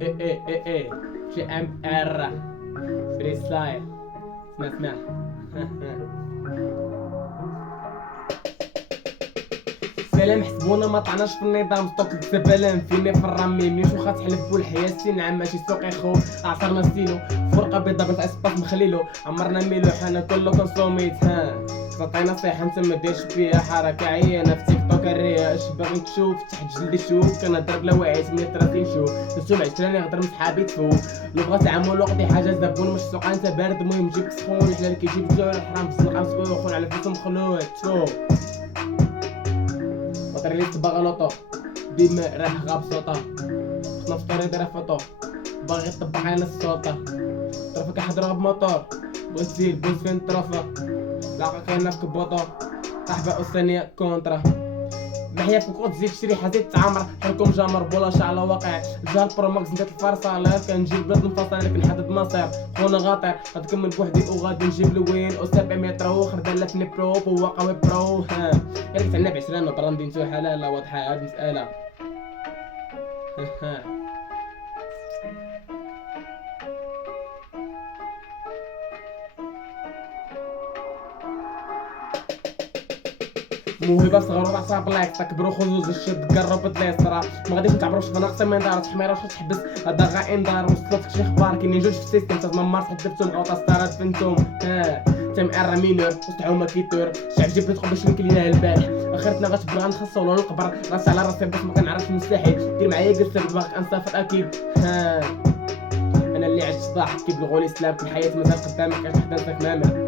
ايه جي ام ار فري ستايل. اسمع سلام حسبونا ما طعناش في النظام ستوك الزبالة فيني في الرميم واخا تحلف بالحياة سين عام ماشي سوق يخو عصرنا ستيلو فرقة بيضا بالاسباس مخليلو عمرنا ميلو حنا كله كونسوميت تعطينا صيحة انت ما ديرش بيها حركة عيانة في تيك توك الريا اش باغي تشوف تحت جلدي شوف كنهضر بلا واعي 38 نشوف نسوم عشراني نهضر من صحابي تفوق لو بغا تعامل وقتي حاجة زبون مش سوق انت بارد المهم جيبك سخون الحلال كيجيب الجو الحرام في الزنقة مسكون على فلوسهم مخلوط تفوق اللي تبغى لوطو ديما راه غاب صوتا خصنا فطوري دايره فوطو باغي طبق على السلطه طرفك حضره بموتور بوزيل بوز فين طرفه لاقا كاينه في كبوطو صاحبه الثانيه كونترا محيا فوق تزيد تشري حزيد تعمر حلكم جامر بولاش على واقع جا البروماكس ندير الفرصه لا كنجيب بلاد منفصله لكن نحدد مصير خونا غاطر غتكمل بوحدي وغادي نجيب لوين و 700 واخر دلتني برو هو قوي برو ها ياك تعنا ب 20 براندي نتو حلاله واضحه هاد المساله موهبه صغيره تاع بلاك تكبروا خذوز الشد قرب اليسرى ما غاديش نتعبروش في ناقصه ما دارت حميره واش تحبس هذا غا انذار وصلتك شي اخبار كاينين جوج في السيستم تما حدبتهم غوطا ستارات فنتوم تم ار مينور وستحو ما كيتور شعب جيب تدخل باش نكلينا البارح اخرتنا غتبغى نخصو ولا نقبر راسي على راسي باش ما كنعرفش مستحيل دير معايا قلت باغيك نسافر اكيد انا اللي عشت ضاحك كيف الغولي سلام كل حياتي مازال قدامك كاش حدا ماما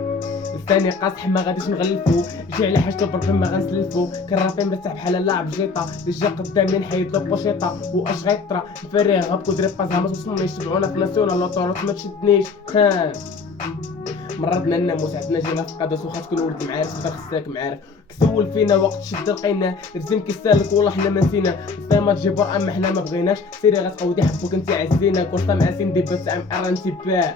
الثاني قاصح ما غاديش نغلفو جي على حاجته برك ما غنسلفو كرافين بتاع بحال لاعب جيطه اللي جا قدامي نحيد له بوشيطه واش غيطرا الفريق غابكو دري بازا ما يشبعونا في ناسيونال لوطوروت ما تشدنيش مرضنا الناموس عندنا جينا في قادوس واخا تكون ولد معارف تقدر خصك معارف كسول فينا وقت شد لقينا لازم كيسالك والله حنا ما نسينا ما تجيبو اما حنا ما بغيناش سيري غتقودي حبوك انت عزينا كورطه مع سين دي بس ام ار انت با